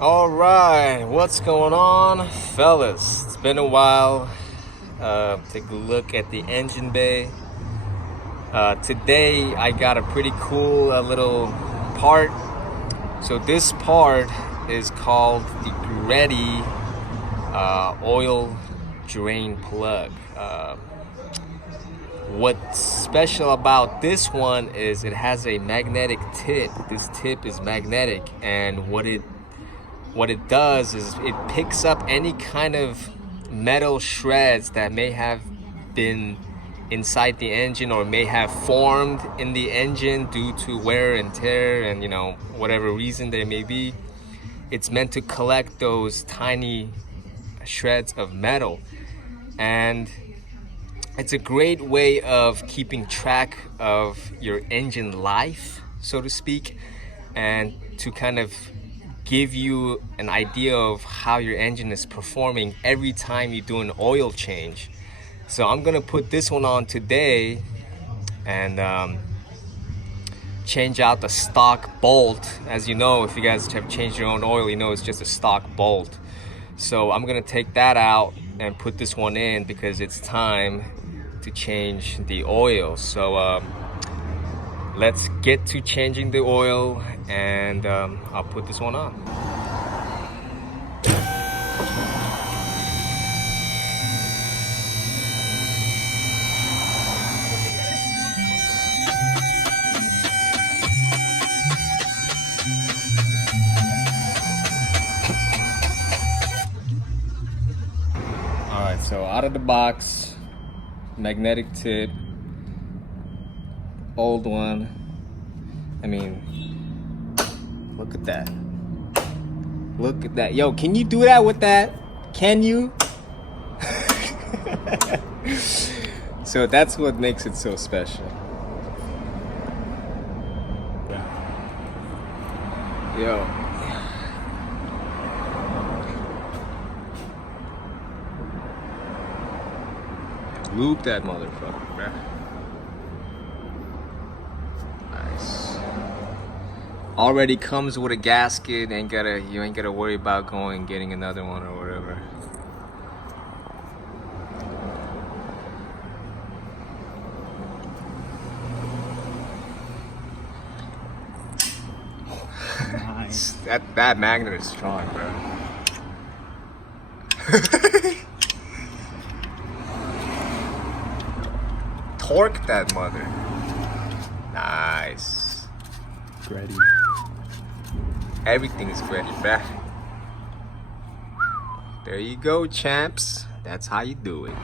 All right, what's going on, fellas? It's been a while. Take a look at the engine bay. Today, I got a pretty cool little part. So this part is called the Greddy oil drain plug. What's special about this one is it has a magnetic tip. This tip is magnetic, and what it does is it picks up any kind of metal shreds that may have been inside the engine or may have formed in the engine due to wear and tear and whatever reason there may be. It's meant to collect those tiny shreds of metal, and it's a great way of keeping track of your engine life, so to speak, and to kind of give you an idea of how your engine is performing every time you do an oil change. So I'm gonna put this one on today and change out the stock bolt. As you know, if you guys have changed your own oil, you know it's just a stock bolt. So I'm gonna take that out and put this one in because it's time to change the oil. So let's get to changing the oil, and I'll put this one on. All right, so out of the box, magnetic tip, old one. I mean, look at that. Look at that. Yo, can you do that with that? Can you? So that's what makes it so special. Yo. Loop that motherfucker, bruh. Nice. Already comes with a gasket. You ain't gotta worry about going and getting another one or whatever. Nice. That magnet is strong, bro. Torque that mother. Nice. Greddy. Everything is Greddy, bruh. There you go, champs. That's how you do it.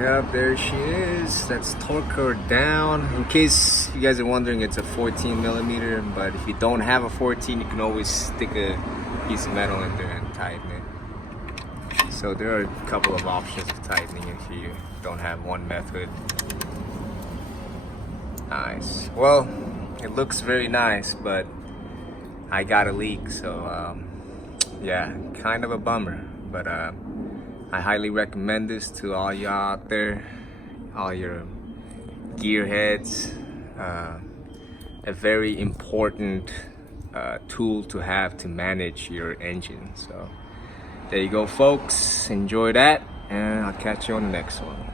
Yep, there she is. Let's torque her down. In case you guys are wondering, it's a 14 millimeter, but if you don't have a 14, you can always stick a piece of metal in there and tighten it. So there are a couple of options of tightening if you don't have one method. Nice. Well, it looks very nice, but I got a leak, so yeah, kind of a bummer. But I highly recommend this to all y'all out there, all your gearheads. A very important tool to have to manage your engine. So there you go, folks. Enjoy that, and I'll catch you on the next one.